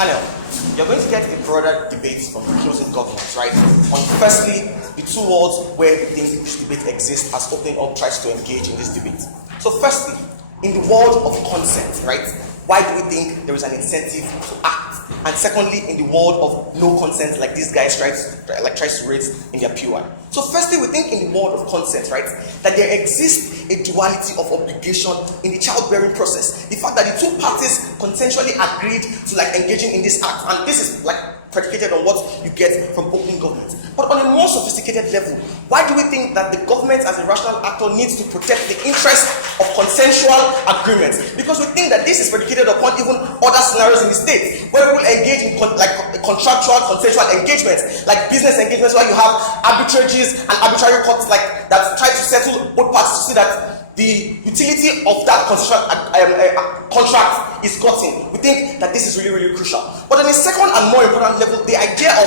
Panel, you're going to get a broader debate from the closing government, right? On firstly, the two worlds where we think this debate exists as opening up tries to engage in this debate. So firstly, in the world of consent, right? Why do we think there is an incentive to act? And secondly, in the world of no consent, like these guys try to raise in their POI. So firstly, we think in the world of consent, right, that there exists a duality of obligation in the childbearing process. The fact that the two parties consensually agreed to engaging in this act, and this is predicated on what you get from opening government. But on a more sophisticated level, why do we think that the government as a rational actor needs to protect the interest of consensual agreements? Because we think that this is predicated upon even other scenarios in the state where people engage in contractual consensual engagements, like business engagements where you have arbitrages and arbitrary courts that try to settle both parties to see that the utility of that contract is gotten. We think that this is really, really crucial. But on a second and more important level, the idea of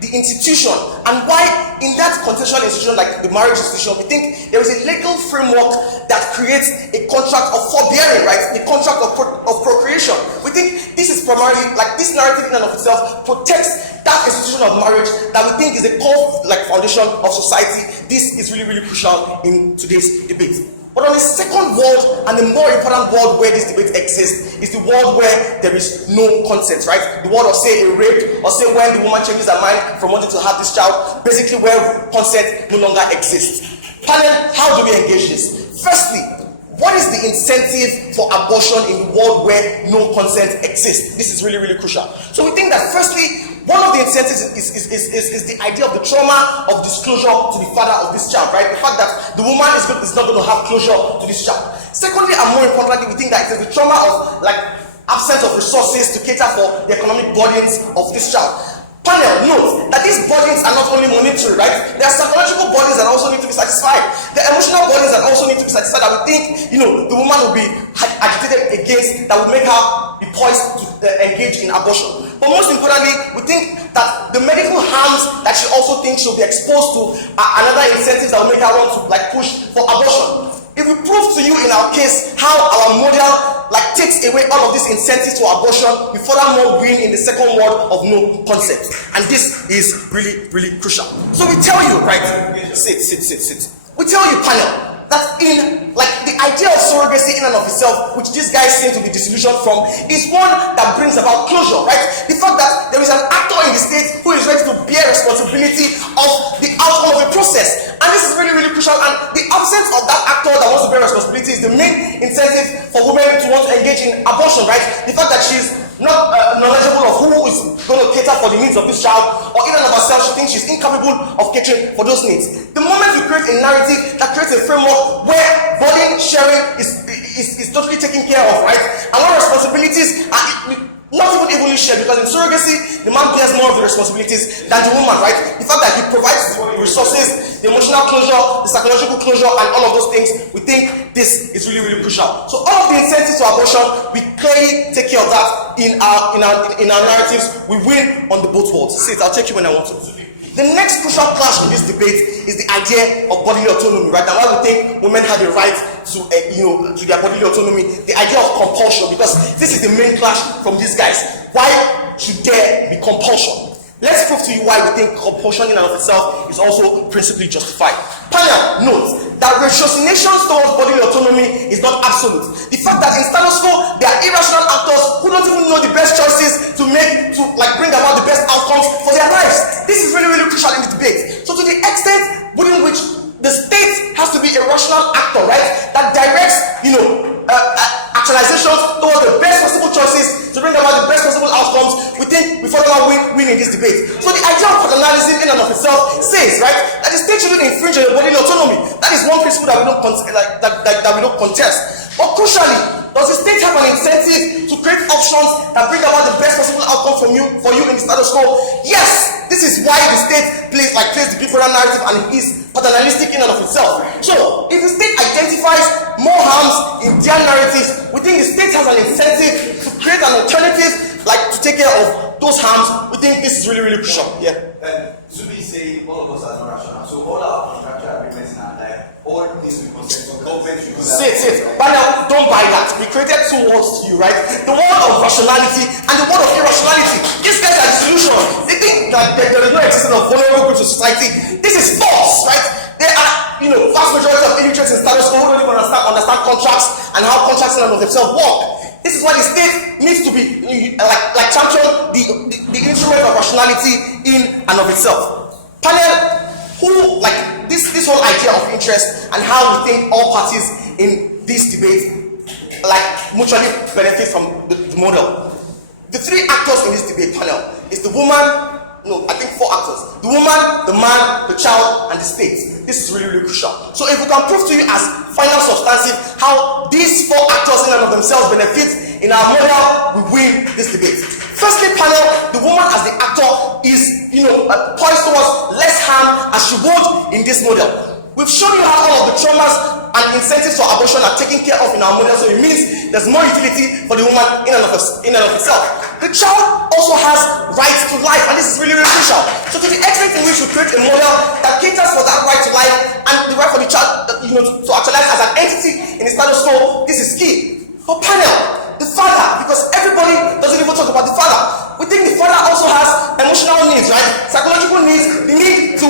the institution and why in that consensual institution like the marriage institution, we think there is a legal framework that creates a contract of forbearing, right? The contract of procreation. We think this is primarily, this narrative in and of itself protects that institution of marriage that we think is a core foundation of society. This is really, really crucial in today's debate. But on the second world and the more important world where this debate exists is the world where there is no consent, right? The world of say a rape, or say when the woman changes her mind from wanting to have this child, basically where consent no longer exists. Panel, how do we engage this? Firstly, what is the incentive for abortion in the world where no consent exists? This is really, really crucial. So we think that firstly, one of the incentives is the idea of the trauma of disclosure to the father of this child, right? The fact that the woman is not going to have closure to this child. Secondly, and more importantly, we think that it is the trauma of absence of resources to cater for the economic burdens of this child. Panel, note that these burdens are not only monetary, right? There are psychological burdens that also need to be satisfied. The emotional burdens that also need to be satisfied that we think, the woman will be agitated against, that will make her be poised to engage in abortion. But most importantly, we think that the medical harms that she also thinks she'll be exposed to are another incentives that will make her want to push for abortion. If we prove to you in our case how our model takes away all of these incentives to abortion, we furthermore win in the second world of no consent. And this is really, really crucial. So we tell you, right? Sit. We tell you, panel, that in the idea of surrogacy in and of itself, which these guys seem to be disillusioned from, is one that brings about closure, right? The fact that there is an actor in the state who is ready to bear responsibility of the outcome of a process. And this is really, really crucial. And the absence of that actor that wants to bear responsibility is the main incentive for women to want to engage in abortion, right? The fact that she's not knowledgeable of who is going to cater for the needs of this child, or in and of herself, she thinks she's incapable of catering for those needs. The moment you create a narrative that creates a framework where burden sharing is totally taken care of, right? And all responsibilities are not even evenly shared, because in surrogacy, the man bears more of the responsibilities than the woman, right? The fact that he provides the resources, the emotional closure, the psychological closure, and all of those things, we think this is really, really crucial. So all of the incentives to abortion, we clearly take care of that in our narratives. We win on the both worlds. See it, I'll take you when I want to. The next crucial clash in this debate is the idea of bodily autonomy, right? And why we think women have a right to their bodily autonomy, the idea of compulsion, because this is the main clash from these guys. Why should there be compulsion? Let's prove to you why we think compulsion in and of itself is also principally justified. Panel, note that ratiocinations towards bodily autonomy is not absolute. The fact that in status quo, there are irrational actors who don't even know the best choices to make, to bring about the best outcomes for their lives. This is really, really crucial in the debate. So to the extent within which the state has to be a rational actor, right, that directs, actualizations towards the best possible choices to bring about the best possible outcomes, we think we further win in this debate. So the idea of paternalism in and of itself says, right, that the state shouldn't infringe on your bodily autonomy. That is one principle that we don't contest. But crucially, does the state have an incentive to create options that bring about the best possible outcome for you in the status quo? Yes. This is why the state plays the bipolar narrative and is paternalistic in and of itself. So if the state identifies more harms in their narratives, we think the state has an incentive to create an alternative, to take care of those harms. We think this is really, really crucial. Yeah. Zubi say all of us are not rational. So all our contractual agreements in our life All needs to be consented. Government should do that. Sit. Panel, don't buy that. We created two words to you, right? The word of rationality and the word of irrationality. These guys are the solution. They think that there is no existence of vulnerable groups in society. This is false, right? There are, vast majority of illiterates in status quo who don't even understand contracts and how contracts in and of themselves work. This is why the state needs to be like champion the instrument of rationality in and of itself. Panel, who this whole idea of interest and how we think all parties in this debate mutually benefit from the model. The three actors in this debate panel is the woman. No, I think four actors. The woman, the man, the child, and the state. This is really, really crucial. So if we can prove to you as final substantive how these four actors in and of themselves benefit in our model, we win this debate. Firstly, panel, the woman as the actor is, poised towards less harm as she would in this model. We've shown you how all of the traumas and incentives for abortion are taken care of in our model, so it means there's more utility for the woman in and of itself. The child also has rights to life, and this is really, really crucial. So to the extent in which we create a model that caters for that right to life and the right for the child, to actualize as an entity in the status quo, this is key. For panel, the father, because everybody doesn't even talk about the father. We think the father also has emotional needs, right? Psychological needs. The need to,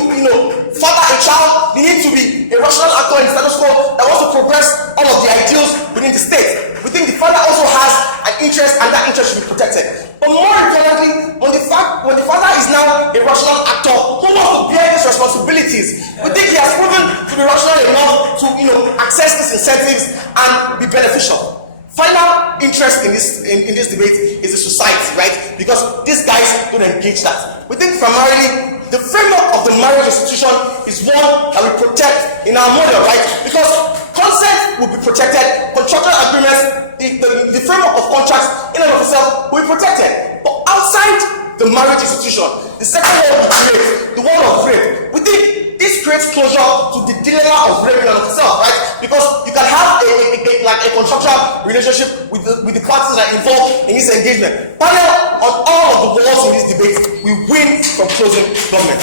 father a child. The need to be a rational actor in the status quo that wants to progress all of the ideals within the state. We think the father also has an interest, and that interest should be protected. But more importantly, when the father is now a rational actor who wants to bear these responsibilities, we think he has proven to be rational enough to, access these incentives and be beneficial. Final interest in this debate is the society, right? Because these guys don't engage that. We think primarily the framework of the marriage institution is one that we protect in our model, right? Because consent will be protected, contractual agreements, the framework of contracts in and of itself will be protected. But outside the marriage institution, the second one we create, the one of rape, we think this creates closure to the dilemma of rape in and of itself, right? Because you can have a contractual relationship with the parties that are involved in this engagement. Panel, on all of the walls in this debate, we win from closing government.